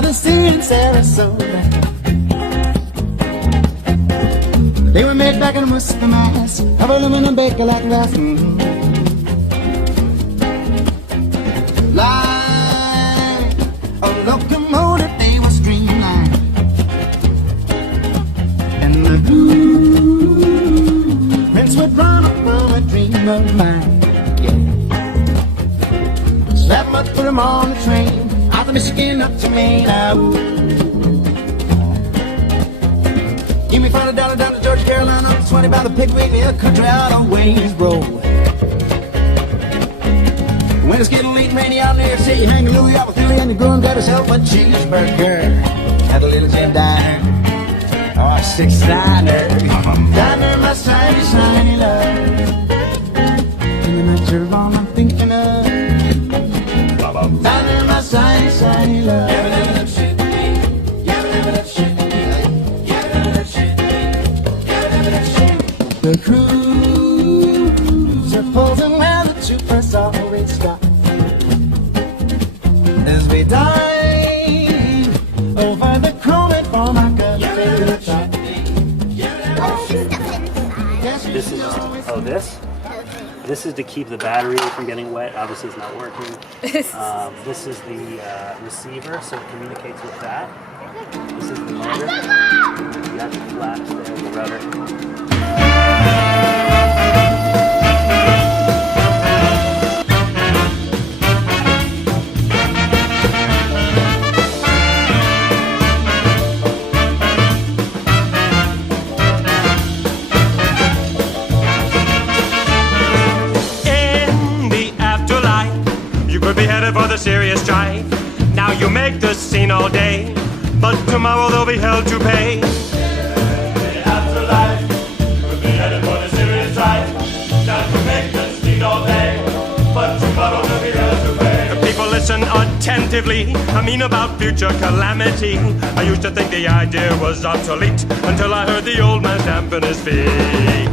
by the sea in Sarasota. They were made back in a musty mass of aluminum baker like glass. Like a locomotive, they were streamlined, and the blueprints would run from a dream of mine. Yeah. Slap them up, put them on the train, out of Michigan up to Maine. Give me $5 down to Georgia, Carolina, 20 by the Pickwick, yeah, country out on Wayne's Road. When it's getting late and rainy out in New York City, hang a Louis out with Philly, and the groom got herself a cheeseburger at a little gym diner, or a six-diner. Diner, my shiny, shiny love, and the night you're all I'm thinking of. Diner, my shiny, shiny love. The cruiser pulls in where the troopers always stop, as we dive over the chromate for my favorite shot. This is just, this is to keep the battery from getting wet. Obviously it's not working. This is the receiver, so it communicates with that. This is the motor. You got the flaps there, the rudder. Be headed for the serious strife. Now you make the scene all day, but tomorrow they'll be held to pay. In the afterlife, you could be headed for the serious strife. Now you make the scene all day, but tomorrow they'll be held to pay. The people listen attentively. I mean about future calamity. I used to think the idea was obsolete until I heard the old man stamping his feet.